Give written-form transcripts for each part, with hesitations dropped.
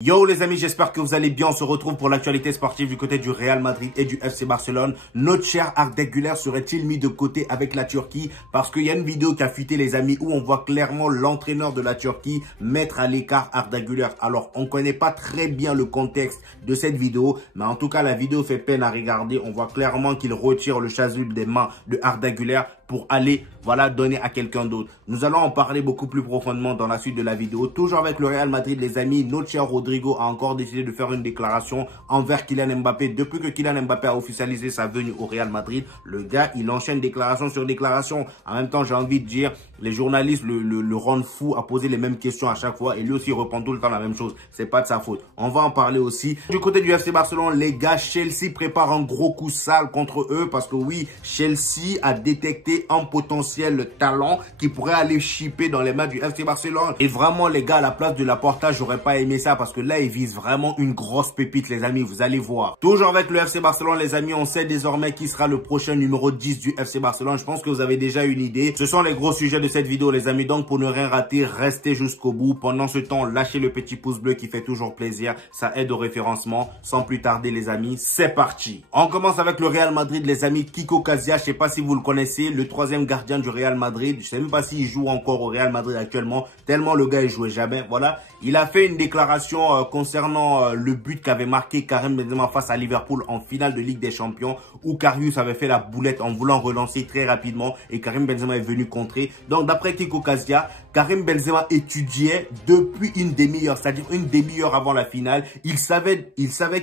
Yo les amis, j'espère que vous allez bien. On se retrouve pour l'actualité sportive du côté du Real Madrid et du FC Barcelone. Notre cher Arda Güler serait-il mis de côté avec la Turquie? Parce qu'il y a une vidéo qui a fuité les amis où on voit clairement l'entraîneur de la Turquie mettre à l'écart Arda Güler. Alors on connaît pas très bien le contexte de cette vidéo, mais en tout cas la vidéo fait peine à regarder. On voit clairement qu'il retire le chasuble des mains de Arda Güler pour aller, voilà, donner à quelqu'un d'autre. Nous allons en parler beaucoup plus profondément dans la suite de la vidéo. Toujours avec le Real Madrid, les amis, notre cher Rodrigo a encore décidé de faire une déclaration envers Kylian Mbappé. Depuis que Kylian Mbappé a officialisé sa venue au Real Madrid, le gars, il enchaîne déclaration sur déclaration. En même temps, j'ai envie de dire, les journalistes le rendent fou à poser les mêmes questions à chaque fois. Et lui aussi, il répond tout le temps la même chose. C'est pas de sa faute. On va en parler aussi. Du côté du FC Barcelone, les gars, Chelsea prépare un gros coup sale contre eux. Parce que oui, Chelsea a détecté un potentiel talent qui pourrait aller chipper dans les mains du FC Barcelone. Et vraiment, les gars, à la place de Laporta, j'aurais pas aimé ça parce que là, ils visent vraiment une grosse pépite, les amis. Vous allez voir. Toujours avec le FC Barcelone, les amis, on sait désormais qui sera le prochain numéro 10 du FC Barcelone. Je pense que vous avez déjà une idée. Ce sont les gros sujets de cette vidéo, les amis. Donc, pour ne rien rater, restez jusqu'au bout. Pendant ce temps, lâchez le petit pouce bleu qui fait toujours plaisir. Ça aide au référencement. Sans plus tarder, les amis, c'est parti. On commence avec le Real Madrid, les amis. Kiko Casillas, je sais pas si vous le connaissez, le troisième gardien du Real Madrid. Je sais même pas s'il joue encore au Real Madrid actuellement, tellement le gars il jouait jamais. Voilà, il a fait une déclaration concernant le but qu'avait marqué Karim Benzema face à Liverpool en finale de Ligue des Champions, où Karius avait fait la boulette en voulant relancer très rapidement et Karim Benzema est venu contrer. Donc d'après Kiko Casillas, Karim Benzema étudiait depuis une demi-heure, c'est-à-dire une demi-heure avant la finale. Il savait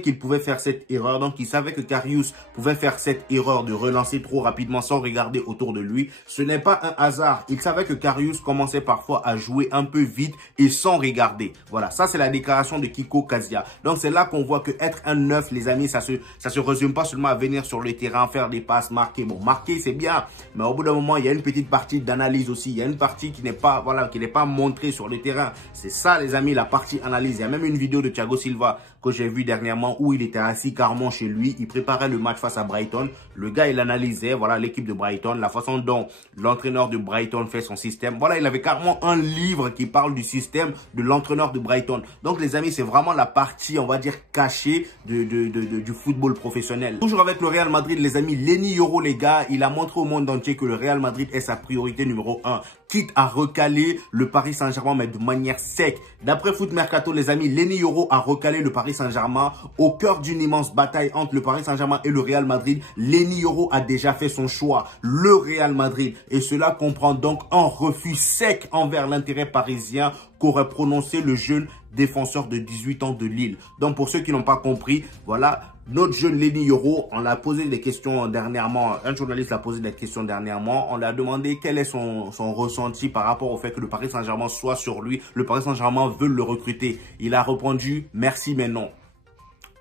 qu'il pouvait faire cette erreur. Donc il savait que Karius pouvait faire cette erreur de relancer trop rapidement sans regarder autour de lui. Ce n'est pas un hasard. Il savait que Karius commençait parfois à jouer un peu vite et sans regarder. Voilà, ça c'est la déclaration de Kiko Casillas. Donc c'est là qu'on voit que être un neuf, les amis, ça se résume pas seulement à venir sur le terrain, faire des passes, marquer. Bon, marquer c'est bien, mais au bout d'un moment, il y a une petite partie d'analyse aussi. Il y a une partie qui n'est pas, voilà, qui n'est pas montrée sur le terrain. C'est ça, les amis, la partie analyse. Il y a même une vidéo de Thiago Silva que j'ai vue dernièrement où il était assis carrément chez lui. Il préparait le match face à Brighton. Le gars, il analysait, voilà, l'équipe de Brighton, la façon dont l'entraîneur de Brighton fait son système. Voilà, il avait carrément un livre qui parle du système de l'entraîneur de Brighton. Donc, les amis, c'est vraiment la partie, on va dire, cachée du football professionnel. Toujours avec le Real Madrid, les amis, Lenny Yoro, les gars, il a montré au monde entier que le Real Madrid est sa priorité numéro 1. Quitte à recaler le Paris Saint-Germain, mais de manière sec. D'après Foot Mercato, les amis, Lenny Yoro a recalé le Paris Saint-Germain. Au cœur d'une immense bataille entre le Paris Saint-Germain et le Real Madrid, Lenny Yoro a déjà fait son choix, le Real Madrid. Et cela comprend donc un refus sec envers l'intérêt parisien qu'aurait prononcé le jeune défenseur de 18 ans de Lille. Donc pour ceux qui n'ont pas compris, voilà, notre jeune Lenny Yoro, on l'a posé des questions dernièrement, un journaliste l'a posé des questions dernièrement, on lui a demandé quel est son ressenti par rapport au fait que le Paris Saint-Germain soit sur lui, le Paris Saint-Germain veut le recruter. Il a répondu merci mais non.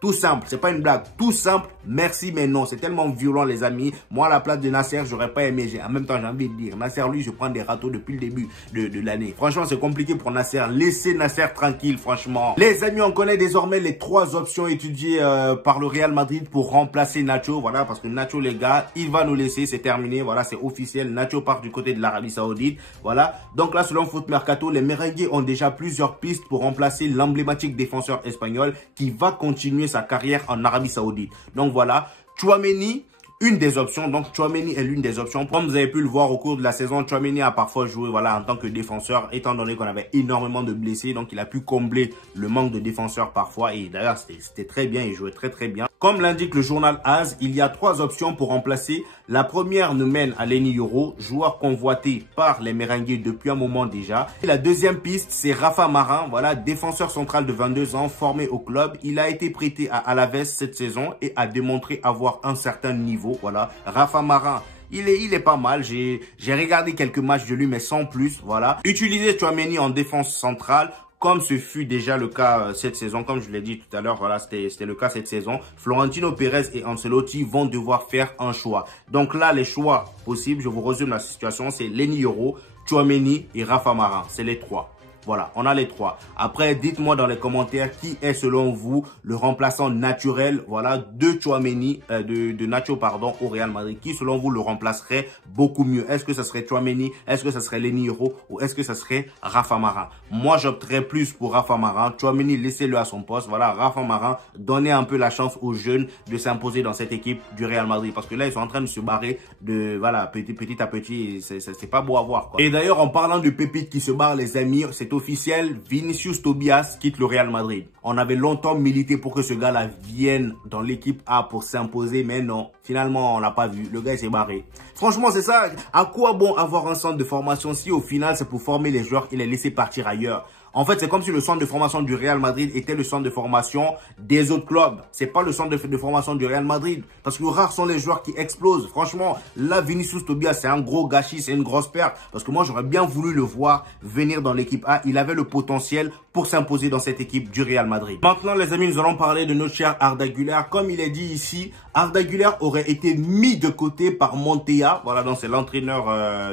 Tout simple, c'est pas une blague. Tout simple, merci mais non. C'est tellement violent, les amis. Moi, à la place de Nasser, j'aurais pas aimé. En même temps, j'ai envie de dire, Nasser, lui, je prends des râteaux depuis le début de l'année. Franchement, c'est compliqué pour Nasser. Laissez Nasser tranquille, franchement. Les amis, on connaît désormais les 3 options étudiées par le Real Madrid pour remplacer Nacho. Voilà, parce que Nacho, les gars, il va nous laisser. C'est terminé. Voilà, c'est officiel. Nacho part du côté de l'Arabie Saoudite. Voilà. Donc là, selon Foot Mercato, les Merengues ont déjà plusieurs pistes pour remplacer l'emblématique défenseur espagnol qui va continuer sa carrière en Arabie Saoudite. Donc voilà, Tchouaméni, une des options. Donc Tchouaméni est l'une des options. Comme vous avez pu le voir au cours de la saison, Tchouaméni a parfois joué, voilà, en tant que défenseur, étant donné qu'on avait énormément de blessés. Donc il a pu combler le manque de défenseurs parfois. Et d'ailleurs, c'était très bien, il jouait très très bien. Comme l'indique le journal AS, il y a 3 options pour remplacer. La première nous mène à Lenny Yoro, joueur convoité par les Merengues depuis un moment déjà. Et la deuxième piste, c'est Rafa Marin, voilà, défenseur central de 22 ans, formé au club. Il a été prêté à Alaves cette saison et a démontré avoir un certain niveau. Voilà, Rafa Marin. Il est pas mal. J'ai regardé quelques matchs de lui, mais sans plus. Voilà. Utilisez Tchouaméni en défense centrale, comme ce fut déjà le cas cette saison. Comme je l'ai dit tout à l'heure, voilà, c'était le cas cette saison. Florentino Pérez et Ancelotti vont devoir faire un choix. Donc là, les choix possibles, je vous résume la situation, c'est Lenny Yoro, Tchouaméni et Rafa Marin. C'est les 3. Voilà, on a les 3. Après, dites-moi dans les commentaires qui est selon vous le remplaçant naturel, voilà, de Tchouaméni, de Nacho, pardon, au Real Madrid. Qui selon vous le remplacerait beaucoup mieux? Est-ce que ça serait Tchouaméni? Est-ce que ça serait Lenny Yoro? Ou est-ce que ça serait Rafa Marin? Moi, j'opterais plus pour Rafa Marin. Tchouaméni, laissez-le à son poste. Voilà, Rafa Marin, donnez un peu la chance aux jeunes de s'imposer dans cette équipe du Real Madrid. Parce que là, ils sont en train de se barrer de, voilà, petit à petit. C'est pas beau à voir, quoi. Et d'ailleurs, en parlant de pépites qui se barrent, les amis, c'est officiel. Vinicius Tobias quitte le Real Madrid. On avait longtemps milité pour que ce gars-là vienne dans l'équipe A pour s'imposer, mais non. Finalement, on l'a pas vu. Le gars, il s'est barré. Franchement, c'est ça. À quoi bon avoir un centre de formation si au final, c'est pour former les joueurs et les laisser partir ailleurs? En fait, c'est comme si le centre de formation du Real Madrid était le centre de formation des autres clubs. C'est pas le centre de formation du Real Madrid. Parce que rares sont les joueurs qui explosent. Franchement, là, Vinicius Tobias, c'est un gros gâchis, c'est une grosse perte. Parce que moi, j'aurais bien voulu le voir venir dans l'équipe A. Il avait le potentiel pour s'imposer dans cette équipe du Real Madrid. Maintenant, les amis, nous allons parler de notre cher Arda Güler. Comme il est dit ici, Arda Güler aurait été mis de côté par Montella. Voilà, donc c'est l'entraîneur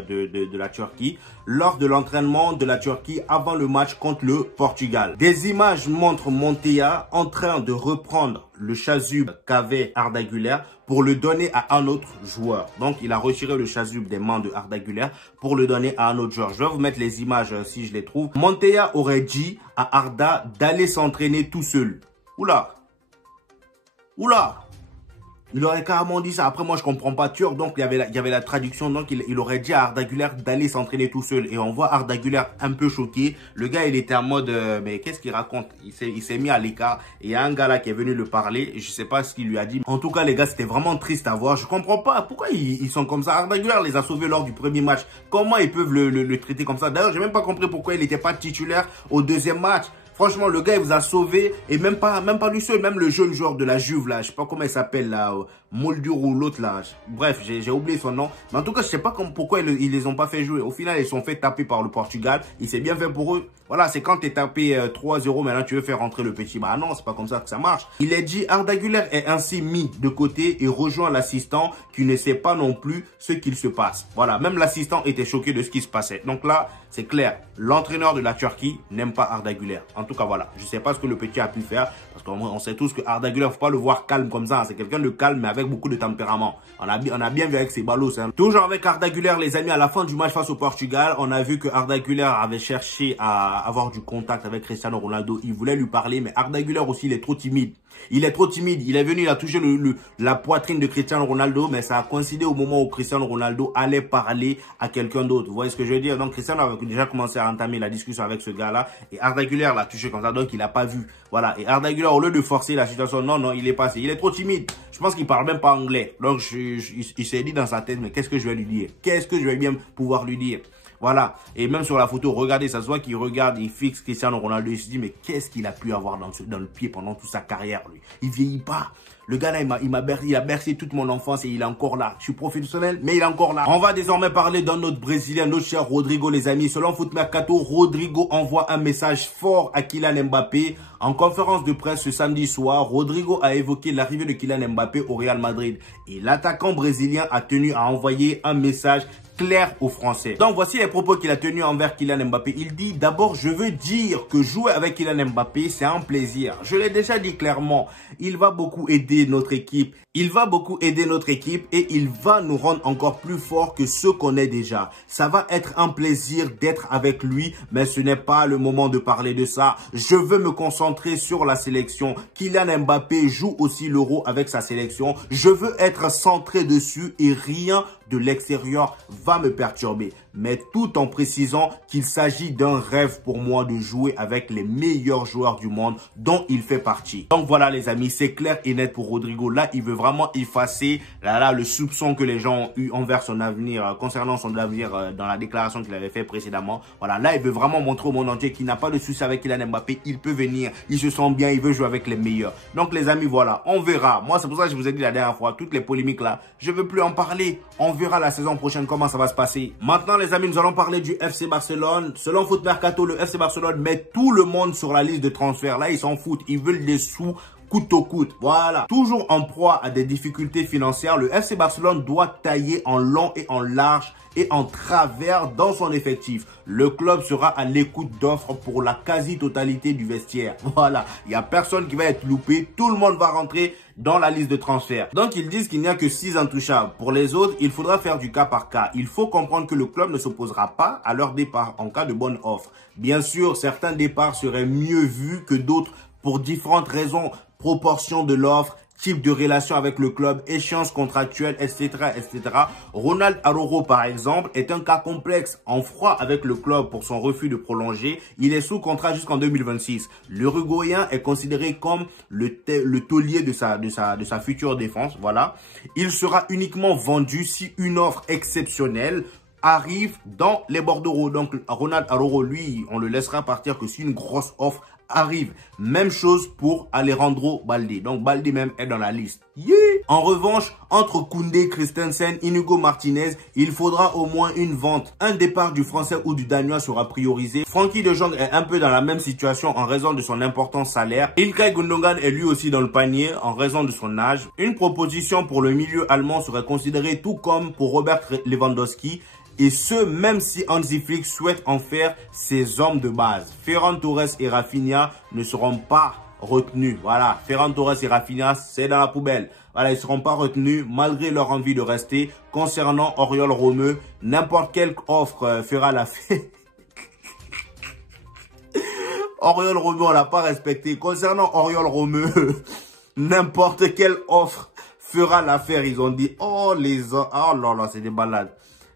de la Turquie. Lors de l'entraînement de la Turquie avant le match contre le Portugal. Des images montrent Montella en train de reprendre le chasuble qu'avait Arda Güler pour le donner à un autre joueur. Donc, il a retiré le chasuble des mains de Arda Güler pour le donner à un autre joueur. Je vais vous mettre les images si je les trouve. Montella aurait dit à Arda d'aller s'entraîner tout seul. Oula! Oula! Il aurait carrément dit ça. Après, moi, je comprends pas turc. Donc, il y avait la traduction. Donc, il aurait dit à Arda Güler d'aller s'entraîner tout seul. Et on voit Arda Güler un peu choqué. Le gars, il était en mode, mais qu'est-ce qu'il raconte? Il s'est mis à l'écart. Et il y a un gars là qui est venu le parler. Et je sais pas ce qu'il lui a dit. En tout cas, les gars, c'était vraiment triste à voir. Je comprends pas. Pourquoi ils sont comme ça? Arda Güler les a sauvés lors du premier match. Comment ils peuvent le traiter comme ça? D'ailleurs, j'ai même pas compris pourquoi il n'était pas titulaire au deuxième match. Franchement, le gars, il vous a sauvé. Et même pas lui seul. Même le jeune joueur de la Juve, là. Je sais pas comment il s'appelle, là. Moldur ou l'autre, là. Bref, j'ai oublié son nom. Mais en tout cas, je sais pas pourquoi ils les ont pas fait jouer. Au final, ils sont fait taper par le Portugal. Il s'est bien fait pour eux. Voilà, c'est quand t'es tapé 3-0, maintenant tu veux faire rentrer le petit. Bah non, c'est pas comme ça que ça marche. Il est dit, Arda Güler est ainsi mis de côté et rejoint l'assistant qui ne sait pas non plus ce qu'il se passe. Voilà, même l'assistant était choqué de ce qui se passait. Donc là, c'est clair. L'entraîneur de la Turquie n'aime pas Arda Güler. En tout cas, voilà. Je sais pas ce que le petit a pu faire. Parce qu'on sait tous que Arda Güler, faut pas le voir calme comme ça. C'est quelqu'un de calme, mais avec beaucoup de tempérament. On a bien vu avec ses ballots. Hein. Toujours avec Arda Güler, les amis, à la fin du match face au Portugal, on a vu que Arda Güler avait cherché à avoir du contact avec Cristiano Ronaldo. Il voulait lui parler, mais Arda Güler aussi, il est trop timide. Il est trop timide. Il est venu, il a touché la poitrine de Cristiano Ronaldo, mais ça a coïncidé au moment où Cristiano Ronaldo allait parler à quelqu'un d'autre. Vous voyez ce que je veux dire? Donc, Cristiano avait déjà commencé à entamer la discussion avec ce gars-là. Et Arda Güler l'a touché comme ça, donc il n'a pas vu. Voilà. Et Arda Güler, au lieu de forcer la situation, non, il est passé. Il est trop timide. Je pense qu'il parle même pas anglais. Donc, il s'est dit dans sa tête, mais qu'est-ce que je vais lui dire? Qu'est-ce que je vais bien pouvoir lui dire? Voilà. Et même sur la photo, regardez, ça se voit qu'il regarde, il fixe Cristiano Ronaldo. Il se dit, mais qu'est-ce qu'il a pu avoir dans le pied pendant toute sa carrière, lui? Il vieillit pas. Le gars là, il a bercé toute mon enfance et il est encore là. Je suis professionnel, mais il est encore là. On va désormais parler d'un autre Brésilien, notre cher Rodrigo, les amis. Selon Foot Mercato, Rodrigo envoie un message fort à Kylian Mbappé. En conférence de presse ce samedi soir, Rodrigo a évoqué l'arrivée de Kylian Mbappé au Real Madrid. Et l'attaquant brésilien a tenu à envoyer un message clair aux Français. Donc voici les propos qu'il a tenus envers Kylian Mbappé. Il dit d'abord, je veux dire que jouer avec Kylian Mbappé, c'est un plaisir. Je l'ai déjà dit clairement, il va beaucoup aider notre équipe. Il va beaucoup aider notre équipe et il va nous rendre encore plus forts que ceux qu'on est déjà. Ça va être un plaisir d'être avec lui, mais ce n'est pas le moment de parler de ça. Je veux me concentrer sur la sélection. Kylian Mbappé joue aussi l'Euro avec sa sélection. Je veux être centré dessus et rien de l'extérieur va me perturber. Mais tout en précisant qu'il s'agit d'un rêve pour moi de jouer avec les meilleurs joueurs du monde dont il fait partie. Donc voilà les amis, c'est clair et net pour Rodrigo. Là, il veut vraiment effacer le soupçon que les gens ont eu envers son avenir, concernant son avenir dans la déclaration qu'il avait fait précédemment. Voilà, là, il veut vraiment montrer au monde entier qu'il n'a pas de souci avec Kylian Mbappé. Il peut venir, il se sent bien, il veut jouer avec les meilleurs. Donc les amis, voilà, on verra. Moi, c'est pour ça que je vous ai dit la dernière fois, toutes les polémiques là, je ne veux plus en parler. On verra la saison prochaine comment ça va se passer. Maintenant, les amis, nous allons parler du FC Barcelone. Selon Foot Mercato, le FC Barcelone met tout le monde sur la liste de transfert. Là, ils s'en foutent. Ils veulent des sous coûte au coûte. Voilà. Toujours en proie à des difficultés financières, le FC Barcelone doit tailler en long et en large et en travers dans son effectif. Le club sera à l'écoute d'offres pour la quasi-totalité du vestiaire. Voilà, il n'y a personne qui va être loupé, tout le monde va rentrer dans la liste de transferts. Donc ils disent qu'il n'y a que 6 intouchables. Pour les autres, il faudra faire du cas par cas. Il faut comprendre que le club ne s'opposera pas à leur départ en cas de bonne offre. Bien sûr, certains départs seraient mieux vus que d'autres pour différentes raisons, proportion de l'offre, type de relation avec le club, échéance contractuelle, etc., etc. Ronald Araujo, par exemple, est un cas complexe. En froid avec le club pour son refus de prolonger, il est sous contrat jusqu'en 2026. L'Uruguayen est considéré comme le taulier de sa future défense. Voilà. Il sera uniquement vendu si une offre exceptionnelle arrive dans les bordereaux. Donc, Ronald Araujo, lui, on le laissera partir que si une grosse offre arrive. Même chose pour Alejandro Balde. Donc, Balde même est dans la liste. Yeah! En revanche, entre Koundé, Christensen, Inigo Martinez, il faudra au moins une vente. Un départ du Français ou du Danois sera priorisé. Frenkie de Jong est un peu dans la même situation en raison de son important salaire. Ilkay Gundogan est lui aussi dans le panier en raison de son âge. Une proposition pour le milieu allemand serait considérée tout comme pour Robert Lewandowski. Et ce, même si Hansi Flick souhaite en faire ses hommes de base. Ferran Torres et Rafinha ne seront pas retenus. Voilà, Ferran Torres et Rafinha, c'est dans la poubelle. Voilà, ils ne seront pas retenus malgré leur envie de rester. Concernant Oriol Romeu, n'importe quelle offre fera l'affaire. Oriol Romeu, on l'a pas respecté. Concernant Oriol Romeu, n'importe quelle offre fera l'affaire. Ils ont dit, oh les oh là là, c'est des balades.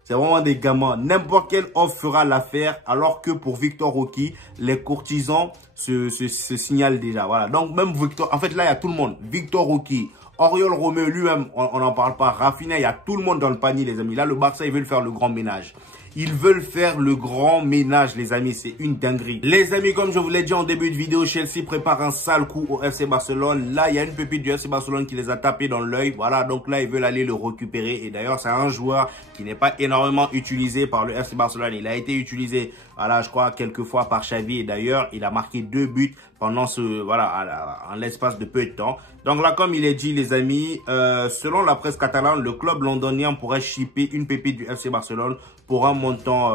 C'est vraiment des gamins. N'importe quelle offre fera l'affaire, alors que pour Victor Roque, les courtisans se signalent déjà. Voilà. Donc même Victor, en fait là il y a tout le monde. Victor Roque, Oriol Romeu lui-même, on n'en parle pas. Rafinha, il y a tout le monde dans le panier les amis. Là le Barça, ils veulent faire le grand ménage. Ils veulent faire le grand ménage, les amis. C'est une dinguerie. Les amis, comme je vous l'ai dit en début de vidéo, Chelsea prépare un sale coup au FC Barcelone. Là, il y a une pépite du FC Barcelone qui les a tapés dans l'œil. Voilà, donc là, ils veulent aller le récupérer. Et d'ailleurs, c'est un joueur qui n'est pas énormément utilisé par le FC Barcelone. Il a été utilisé, voilà, je crois, quelques fois par Xavi. Et d'ailleurs, il a marqué 2 buts pendant en l'espace de peu de temps. Donc là, comme il est dit, les amis, selon la presse catalane, le club londonien pourrait shipper une pépite du FC Barcelone pour un montant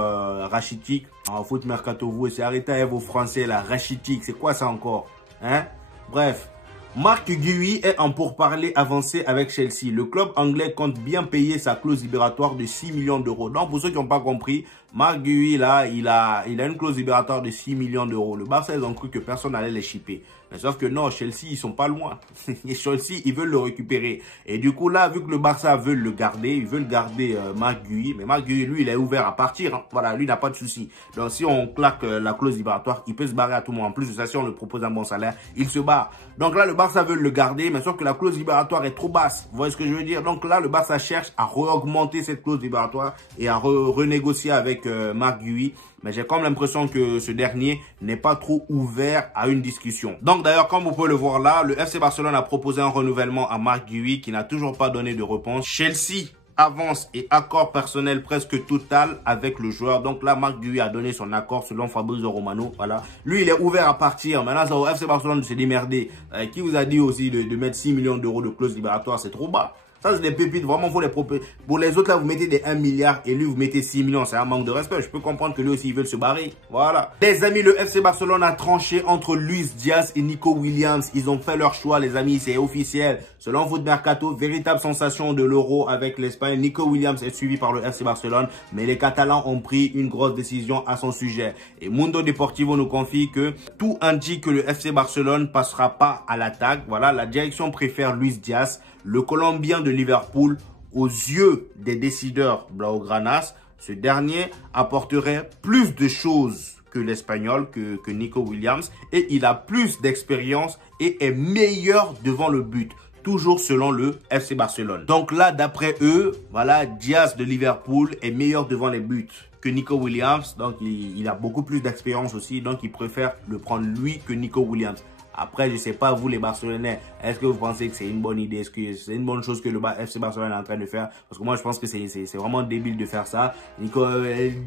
rachitique. En foot mercato, vous, c'est arrêtez avec vos français là, rachitique, c'est quoi ça encore, hein? Bref, Marc Guéhi est en pourparlers avancé avec Chelsea. Le club anglais compte bien payer sa clause libératoire de 6 millions d'euros. Donc pour ceux qui n'ont pas compris, Marc Guéhi là, il a une clause libératoire de 6 millions d'euros. Le Barça, ils ont cru que personne n'allait les shipper. Mais sauf que non, Chelsea, ils sont pas loin. Et Chelsea, ils veulent le récupérer. Et du coup, là, vu que le Barça veut le garder, ils veulent garder Marc Guéhi. Mais Marc Guéhi, lui, il est ouvert à partir. Hein. Voilà, lui, il n'a pas de souci. Donc, si on claque la clause libératoire, il peut se barrer à tout moment. En plus de ça, si on lui propose un bon salaire, il se barre. Donc là, le Barça veut le garder, mais sauf que la clause libératoire est trop basse. Vous voyez ce que je veux dire? Donc là, le Barça cherche à réaugmenter cette clause libératoire et à renégocier avec Marc Guéhi. Mais j'ai comme l'impression que ce dernier n'est pas trop ouvert à une discussion. Donc d'ailleurs, comme vous pouvez le voir là, le FC Barcelone a proposé un renouvellement à Marc Guéhi qui n'a toujours pas donné de réponse. Chelsea avance et accord personnel presque total avec le joueur. Donc là, Marc Guéhi a donné son accord selon Fabrizio Romano. Voilà. Lui, il est ouvert à partir. Maintenant, c'est au FC Barcelone de se démerder. Qui vous a dit aussi de mettre 6 millions d'euros de clause libératoire? C'est trop bas. Ça, c'est des pépites. Vraiment, faut les proposer. Pour les autres, là, vous mettez des 1 milliard et lui, vous mettez 6 millions. C'est un manque de respect. Je peux comprendre que lui aussi, ils veulent se barrer. Voilà. Les amis, le FC Barcelone a tranché entre Luis Diaz et Nico Williams. Ils ont fait leur choix, les amis. C'est officiel. Selon Foot Mercato, véritable sensation de l'Euro avec l'Espagne. Nico Williams est suivi par le FC Barcelone. Mais les Catalans ont pris une grosse décision à son sujet. Et Mundo Deportivo nous confie que tout indique que le FC Barcelone passera pas à l'attaque. Voilà. La direction préfère Luis Diaz. Le Colombien de Liverpool, aux yeux des décideurs blaugranas, ce dernier apporterait plus de choses que l'Espagnol, que Nico Williams. Et il a plus d'expérience et est meilleur devant le but. Toujours selon le FC Barcelone. Donc là, d'après eux, voilà, Diaz de Liverpool est meilleur devant les buts que Nico Williams. Donc il a beaucoup plus d'expérience aussi. Donc ils préfèrent le prendre lui que Nico Williams. Après, je sais pas, vous les Barcelonais, est-ce que vous pensez que c'est une bonne idée? Est-ce que c'est une bonne chose que le FC Barcelone est en train de faire? Parce que moi, je pense que c'est vraiment débile de faire ça. Nico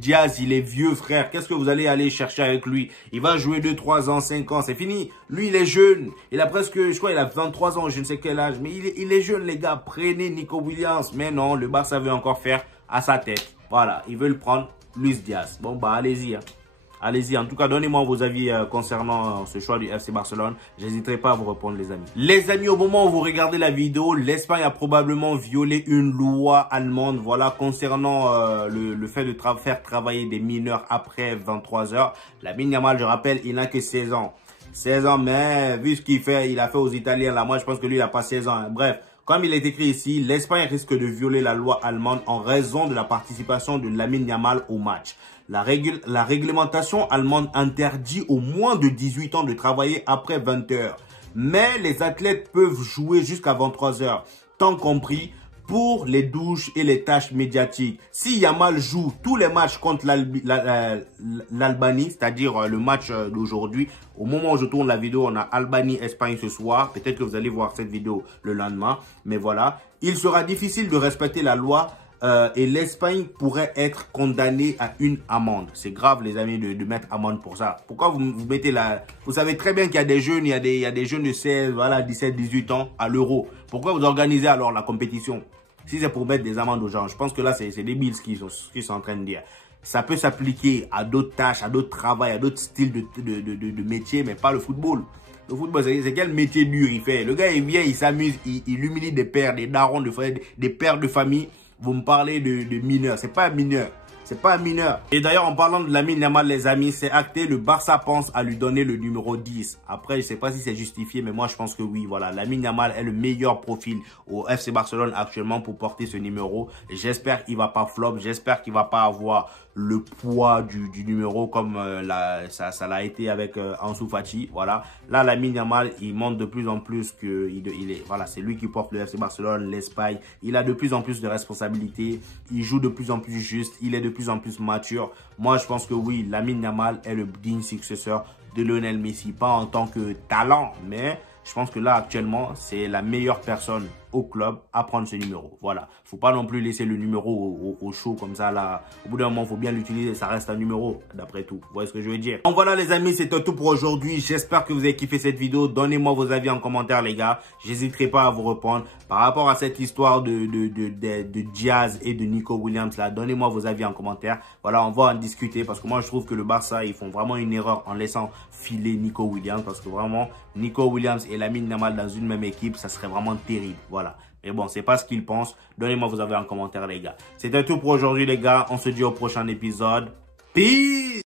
Diaz, il est vieux, frère. Qu'est-ce que vous allez aller chercher avec lui? Il va jouer 2, 3 ans, 5 ans. C'est fini. Lui, il est jeune. Il a presque, je crois, il a 23 ans, je ne sais quel âge. Mais il est jeune, les gars. Prenez Nico Williams. Mais non, le Barça veut encore faire à sa tête. Voilà. Ils veulent prendre Luis Diaz. Bon, bah, allez-y, hein. Allez-y, en tout cas, donnez-moi vos avis concernant ce choix du FC Barcelone. J'hésiterai pas à vous répondre, les amis. Les amis, au moment où vous regardez la vidéo, l'Espagne a probablement violé une loi allemande, voilà, concernant le fait de faire travailler des mineurs après 23 heures. Lamine Yamal, je rappelle, il n'a que 16 ans. 16 ans, mais vu ce qu'il fait, il a fait aux Italiens, là, moi, je pense que lui, il n'a pas 16 ans. Hein. Bref. Comme il est écrit ici, l'Espagne risque de violer la loi allemande en raison de la participation de Lamine Yamal au match. La réglementation allemande interdit aux moins de 18 ans de travailler après 20 heures. Mais les athlètes peuvent jouer jusqu'à 23 heures, tant compris pour les douches et les tâches médiatiques. Si Yamal joue tous les matchs contre l'Albanie, c'est-à-dire le match d'aujourd'hui, au moment où je tourne la vidéo, on a Albanie-Espagne ce soir. Peut-être que vous allez voir cette vidéo le lendemain. Mais voilà, il sera difficile de respecter la loi et l'Espagne pourrait être condamnée à une amende. C'est grave, les amis, de mettre amende pour ça. Pourquoi vous mettez la... Vous savez très bien qu'il y a des jeunes, il y a des jeunes de 16, voilà, 17, 18 ans à l'Euro. Pourquoi vous organisez alors la compétition? Si c'est pour mettre des amendes aux gens, je pense que là, c'est débile ce qu'ils sont en train de dire. Ça peut s'appliquer à d'autres tâches, à d'autres travails, à d'autres styles de métiers, mais pas le football. Le football, c'est quel métier dur il fait? Le gars, il vient, il s'amuse, il humilie des pères, des darons, des pères de famille. Vous me parlez de mineurs. C'est pas un mineur. C'est pas un mineur. Et d'ailleurs, en parlant de Lamine Yamal, les amis, c'est acté. Le Barça pense à lui donner le numéro 10. Après, je sais pas si c'est justifié, mais moi, je pense que oui. Voilà, Lamine Yamal est le meilleur profil au FC Barcelone actuellement pour porter ce numéro. J'espère qu'il va pas flop. J'espère qu'il va pas avoir le poids du numéro comme ça l'a été avec Ansu Fati. Voilà. Là, Lamine Yamal, il montre de plus en plus que voilà, c'est lui qui porte le FC Barcelone, l'Espagne. Il a de plus en plus de responsabilités. Il joue de plus en plus juste. Il est de plus en plus mature. Moi, je pense que oui, Lamine Yamal est le digne successeur de Lionel Messi. Pas en tant que talent, mais je pense que là, actuellement, c'est la meilleure personne au club à prendre ce numéro. Voilà. Faut pas non plus laisser le numéro au chaud comme ça, là. Au bout d'un moment, faut bien l'utiliser. Ça reste un numéro, d'après tout. Vous voyez ce que je veux dire? Donc voilà, les amis, c'était tout pour aujourd'hui. J'espère que vous avez kiffé cette vidéo. Donnez-moi vos avis en commentaire, les gars. J'hésiterai pas à vous répondre. Par rapport à cette histoire de Diaz et de Nico Williams, là, donnez-moi vos avis en commentaire. Voilà, on va en discuter parce que moi, je trouve que le Barça, ils font vraiment une erreur en laissant filer Nico Williams parce que vraiment, Nico Williams et Lamine Yamal dans une même équipe, ça serait vraiment terrible. Voilà. Mais bon, c'est pas ce qu'ils pensent. Donnez-moi vos avis en commentaire, les gars. C'était tout pour aujourd'hui, les gars. On se dit au prochain épisode. Peace!